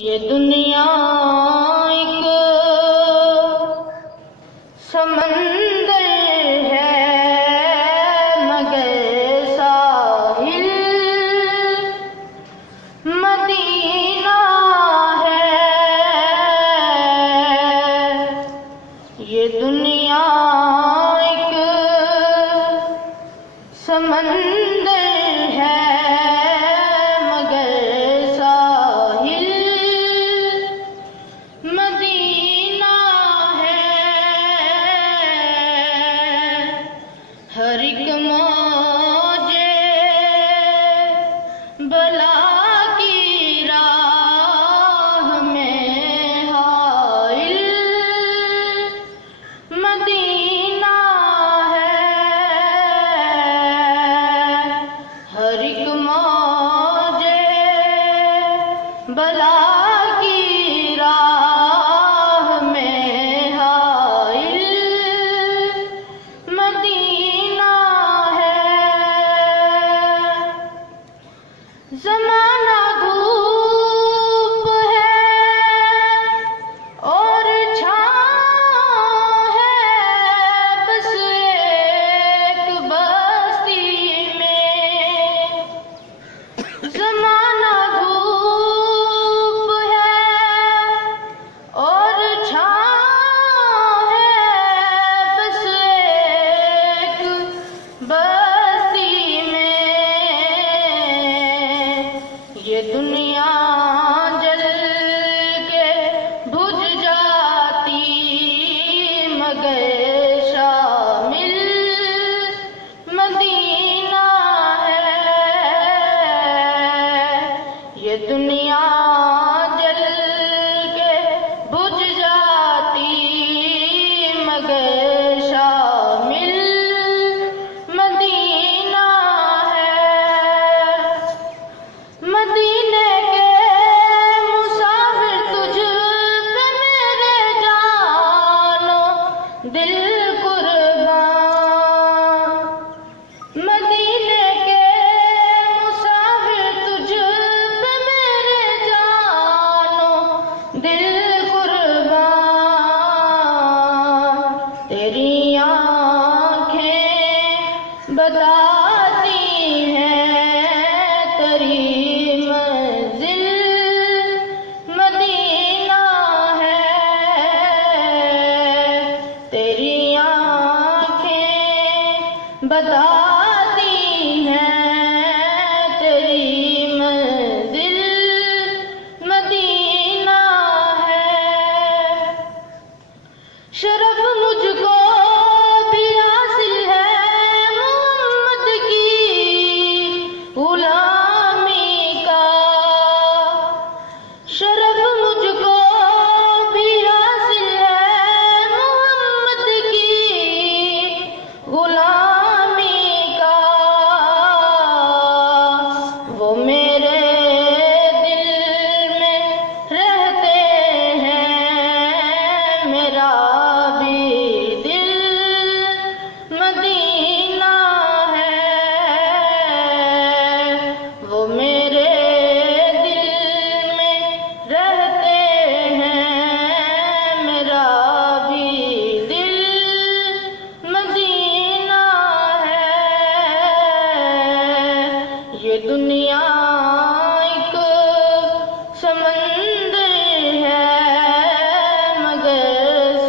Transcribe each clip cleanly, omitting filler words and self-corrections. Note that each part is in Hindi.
ये दुनिया एक समंदर है मगर साहिल मदीना है। ये दुनिया एक समंदर है हर एक मौजे बला की राह में हाइल मदीना है। हर एक मौजे बला की राह में हाइल मदीना ज़माना धूप है और छाँव है बस एक बस्ती में। ज़माना धूप है और छाँव है बस एक बस्ती में। ये दुनिया जल के बुझ जाती मगर शामिल मदीना है। ये दुनिया जल के बुझ जाती मगर शामिल मदीना है। मदीने के मुसाफिर तुझ पे मेरे जानो दिल कुर्बान। मदीने के मुसाफिर तुझ पे मेरे जानो दिल कुर्बान। तेरी आँखें बताती हैं तेरी मंजिल मदीना है। तेरी आँखें बताती हैं तेरी मंजिल मदीना है। शरफ मुझको भी हासिल है मोहम्मद की गुलामी का। शरफ मुझको भी हासिल है मोहम्मद की गुलामी का। वो मेरे दिल में रहते हैं मेरा भी दिल मदीना है। वो मेरे दिल में रहते हैं मेरा भी दिल मदीना है। ये दुनिया एक समंदर है मगर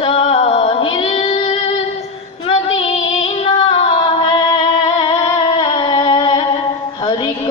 साहिल मदीना है। हर एक